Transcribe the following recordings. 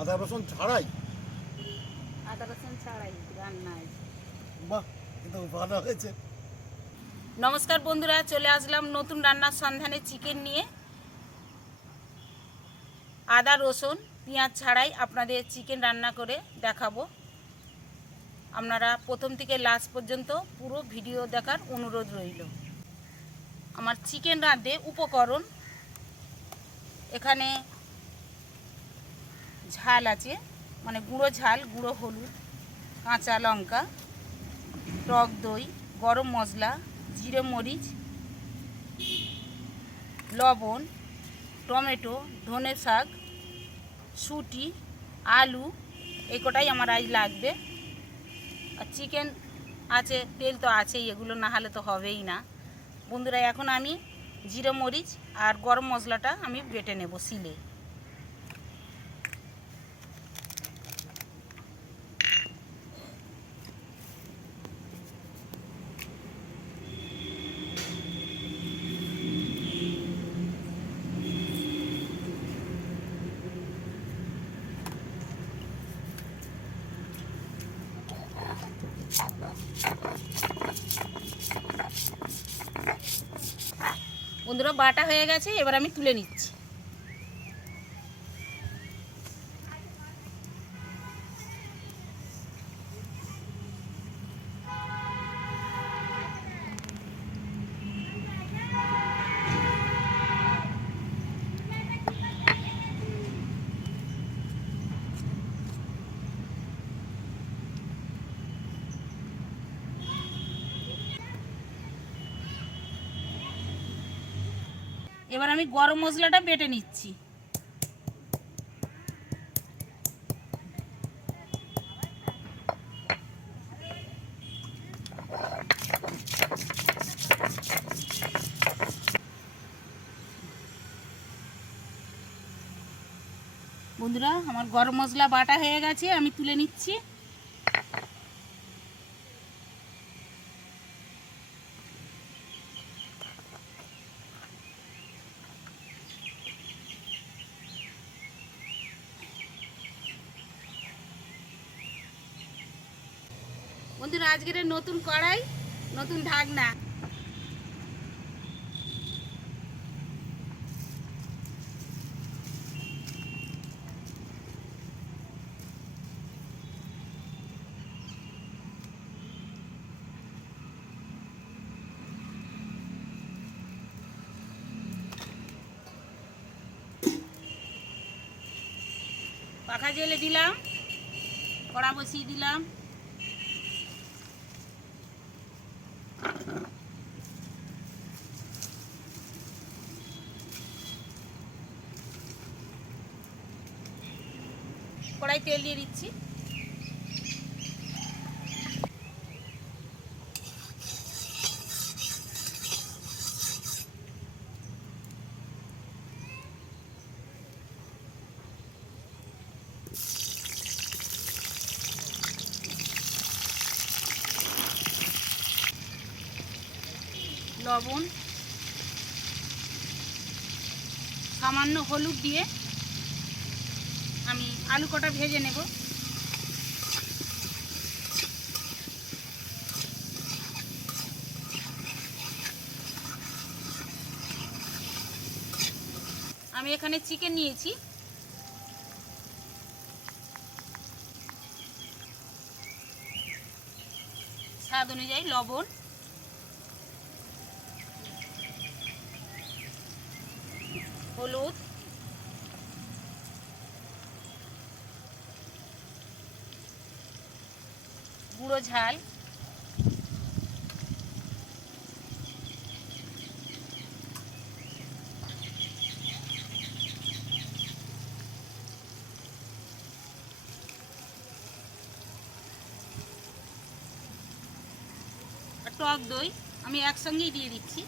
আদা রসুন ছাড়াই? আদা রসুন ছাড়াই রান্নায়। বাহ, কিন্তু ভালো হয়েছে। নমস্কার বন্ধুরা, চলে আসলাম নতুন রান্নার সন্ধানে চিকেন নিয়ে। আদা রসুন পেঁয়াজ ছাড়াই আপনাদের চিকেন রান্না করে দেখাবো। আপনারা প্রথম থেকে লাস্ট পর্যন্ত পুরো ভিডিও দেখার অনুরোধ রইল। আমার চিকেন রাঁধতে উপকরণ এখানে ঝাল আছে, মানে গুঁড়ো ঝাল, গুঁড়ো হলুদ, কাঁচা লঙ্কা, টক দই, গরম মশলা, জিরে মরিচ, লবণ, টমেটো, ধনে শাক, শুঁটি, আলু, এই কটাই আমার আজ লাগবে। আর চিকেন আছে, তেল তো আছেই, এগুলো না হলে তো হবেই না। বন্ধুরা, এখন আমি জিরে মরিচ আর গরম মশলাটা আমি বেটে নেব শিলে। বন্ধুরা, বাটা হয়ে গেছে, এবার আমি তুলে নিচ্ছি। এবার আমি গরম মশলাটা বেটে নিচ্ছি। বন্ধুরা, আমার গরম মশলা বাটা হয়ে গেছে, আমি তুলে নিচ্ছি। বন্ধুরা, আজকের নতুন কড়াই, নতুন ঢাকনা। পাখা জেলে দিলাম, কড়া বসিয়ে দিলাম। কড়াই তেল দিয়ে দিচ্ছি। লবণ, সামান্য হলুদ দিয়ে আমি আলু কটা ভেজে নেব। আমি এখানে চিকেন নিয়েছি। স্বাদ অনুযায়ী লবণ, হলুদ, গুঁড়ো ঝাল, আর টক দই আমি একসঙ্গেই দিয়ে দিচ্ছি।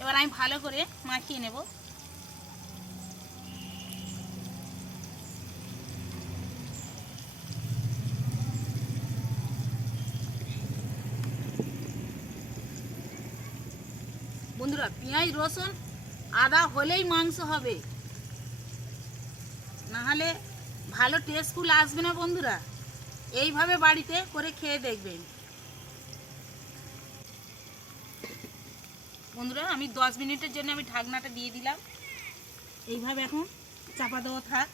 এবার আমি ভালো করে মাখিয়ে নেব। বন্ধুরা পেঁয়াজ রসুন আদা হলেই মাংস হবে, নাহলে ভালো টেস্টফুল আসবে না বন্ধুরা। এইভাবে বাড়িতে করে খেয়ে দেখবেন বন্ধুরা। আমি 10 মিনিটের জন্য আমি ঢাকনাটা দিয়ে দিলাম, এইভাবে এখন চাপা দেওয়া থাক।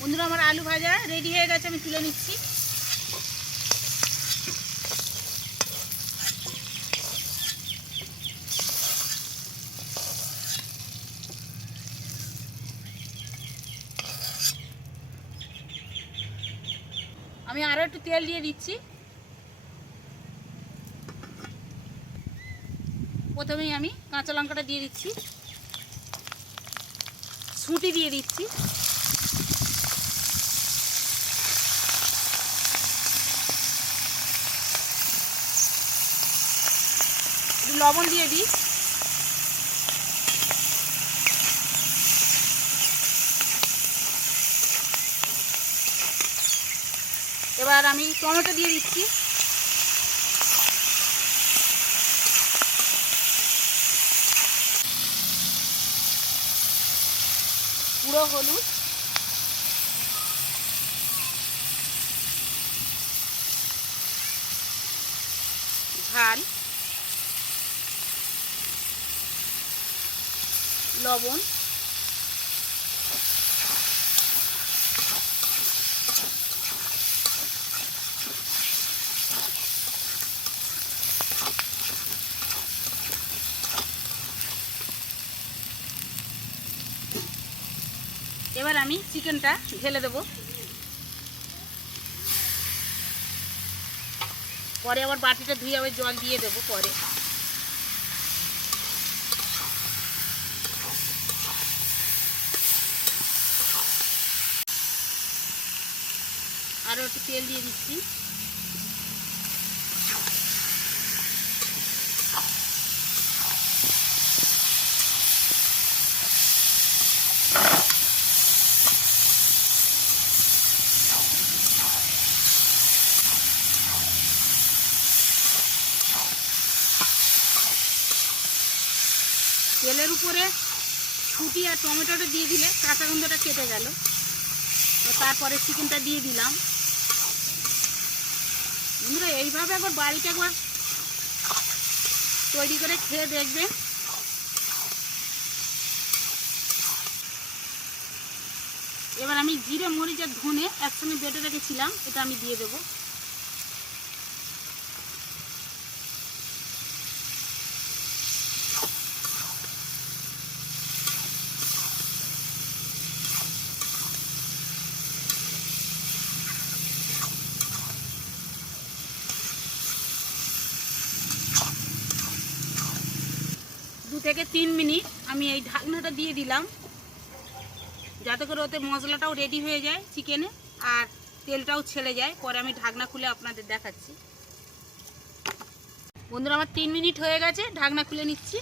বন্ধুরা আমার আলু ভাজা রেডি হয়ে গেছে, আমি তুলে নিচ্ছি। আমি আরও একটু তেল দিয়ে দিচ্ছি। প্রথমেই আমি কাঁচা লঙ্কাটা দিয়ে দিচ্ছি, শুঁটি দিয়ে দিচ্ছি, একটু লবণ দিয়ে দিই, এবার আমি টমেটো দিয়ে দিচ্ছি, গুঁড়ো হলুদ, ঝাল, লবণ, এবার আমি চিকেনটা ঢেলে দেবো। পরে আবার বাটিটা ধুয়ে আবার জল দিয়ে দেবো পরে। আরও একটু তেল দিয়ে দিচ্ছি। তেলের উপরে ছুটি আর টমেটোটা দিয়ে দিলে কাঁচা গন্ধটা কেটে গেল। তারপরে চিকেনটা দিয়ে দিলাম। বন্ধুরা এইভাবে একবার বাড়িতে একবার তৈরি করে খেয়ে দেখবেন। এবার আমি জিরে মরিচ আর ধনে একসঙ্গে বেটে রেখেছিলাম, এটা আমি দিয়ে দেবো। দু থেকে 3 মিনিট আমি এই ঢাকনাটা দিয়ে দিলাম, যাতে করে ওতে মশলাটাও রেডি হয়ে যায় চিকেনে আর তেলটাও ছেড়ে যায়। পরে আমি ঢাকনা খুলে আপনাদের দেখাচ্ছি। বন্ধুরা আমার 3 মিনিট হয়ে গেছে, ঢাকনা খুলে নিচ্ছি।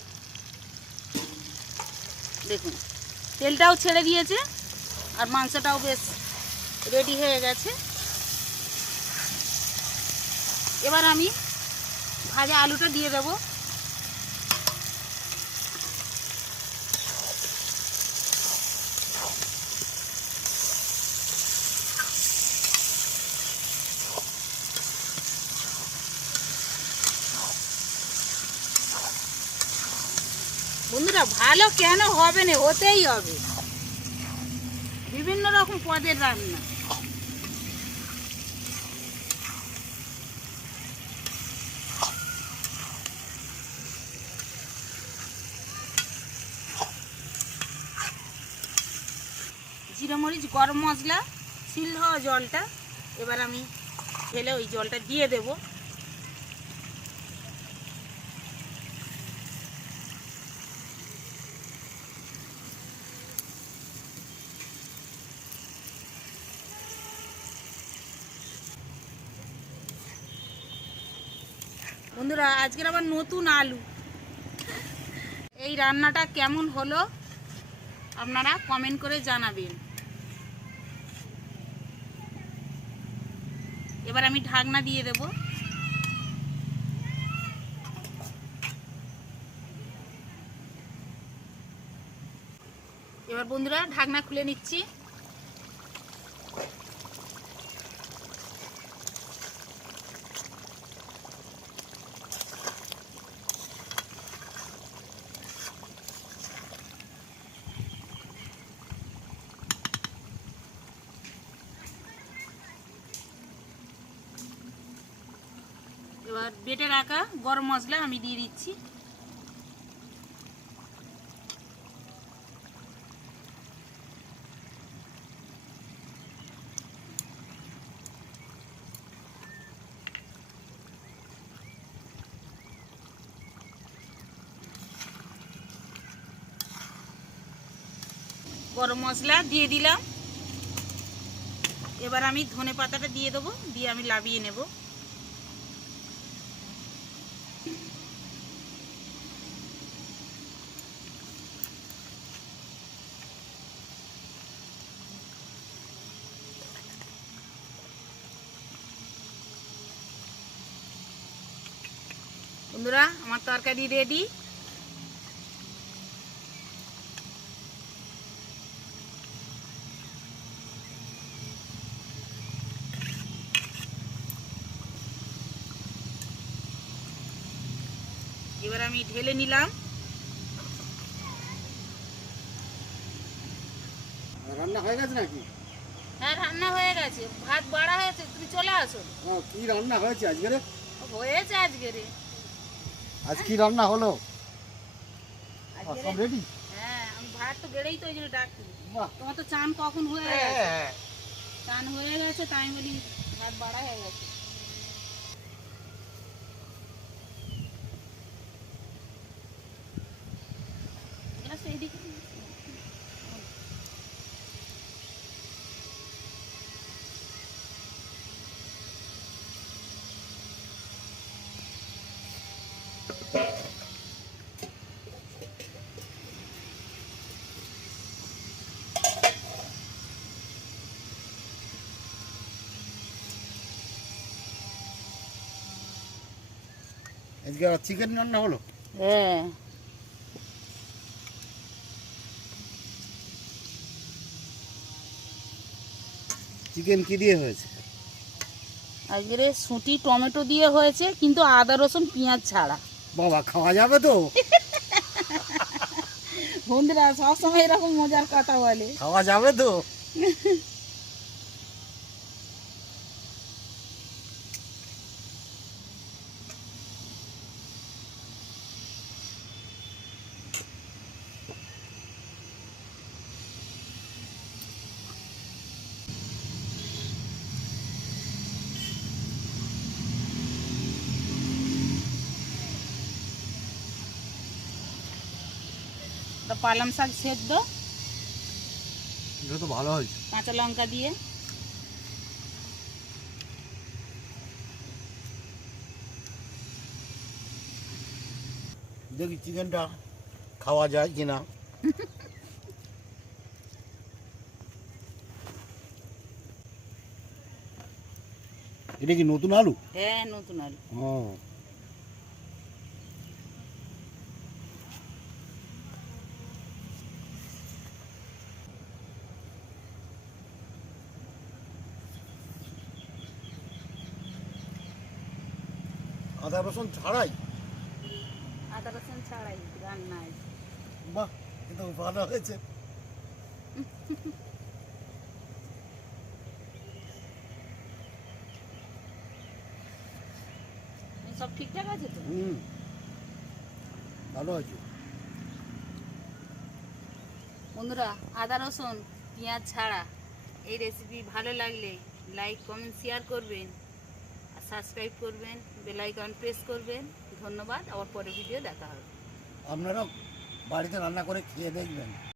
দেখুন তেলটাও ছেড়ে দিয়েছে আর মাংসটাও বেশ রেডি হয়ে গেছে। এবার আমি ভাজা আলুটা দিয়ে দেবো। বন্ধুরা ভালো কেন হবে না, হতেই হবে। বিভিন্ন রকম পদের রান্না। জিরা মরিচ গরম মশলা সিল হওয়া জলটা এবার আমি ঢেলে ওই জলটা দিয়ে দেবো। বন্ধুরা আজকের আবার নতুন আলু। এই রান্নাটা কেমন হলো আপনারা কমেন্ট করে জানাবেন। এবার আমি ঢাকনা দিয়ে দেব। এবার বন্ধুরা ঢাকনা খুলে নিচ্ছি। এবার বেটে রাখা গরম মশলা আমি দিয়ে দিচ্ছি। গরম মশলা দিয়ে দিলাম। এবার আমি ধনে পাতাটা দিয়ে দেবো, দিয়ে আমি লাবিয়ে নেব। বন্ধুরা আমার তরকারি রেডি। এবার আমি ঢেলে নিলাম। রান্না হয়ে গেছে নাকি? হ্যাঁ রান্না হয়ে গেছে, ভাত বাড়া হয়েছে, তুমি চলে আসো। কি রান্না হয়েছে আজকে রে? হয়েছে আজকে রে। আজ কি রান্না হলো? আজকে সব রেডি? হ্যাঁ আমি ভাত তো গেড়েই তো ওই জন্য ডাকি। বাহ, তোমার তো চান কখন হয়ে গেছে, চান হয়ে গেছে তাই বলি ভাত বাড়া হয়ে গেছে। গ্লাসটা এদিকে দিন। আজকে চিকেন রান্না হলো? হ্যাঁ চিকেন কি দিয়ে হয়েছে? আজকে শুঁটি টমেটো দিয়ে হয়েছে, কিন্তু আদা রসুন পেঁয়াজ ছাড়া। বাবা, খাওয়া যাবে তো? বন্ধুরা সবসময় এরকম মজার কথা বলে। খাওয়া যাবে তো? পালং শাক সেদ্ধ, এটা তো ভালো হয়েছে। কাঁচা লঙ্কা দিয়ে। দেখি চিকেনটা খাওয়া যায় কিনা। এটা কি নতুন আলু? হ্যাঁ নতুন আলু। ও, আদা রসুন ছাড়াই? আদা রসুন ছাড়াই রান্নায়। বাহ, কিন্তু ভালো হয়েছে। সব ঠিকঠাক আছে তো? ভালো হয়েছে। বন্ধুরা আদা রসুন পেঁয়াজ ছাড়া এই রেসিপি ভালো লাগলে লাইক কমেন্ট শেয়ার করবেন, আর সাবস্ক্রাইব করবেন, বেল আইকন প্রেস করবেন। ধন্যবাদ, আবার পরের ভিডিও দেখা হবে। আপনারা বাড়িতে রান্না করে খেয়ে দেখবেন।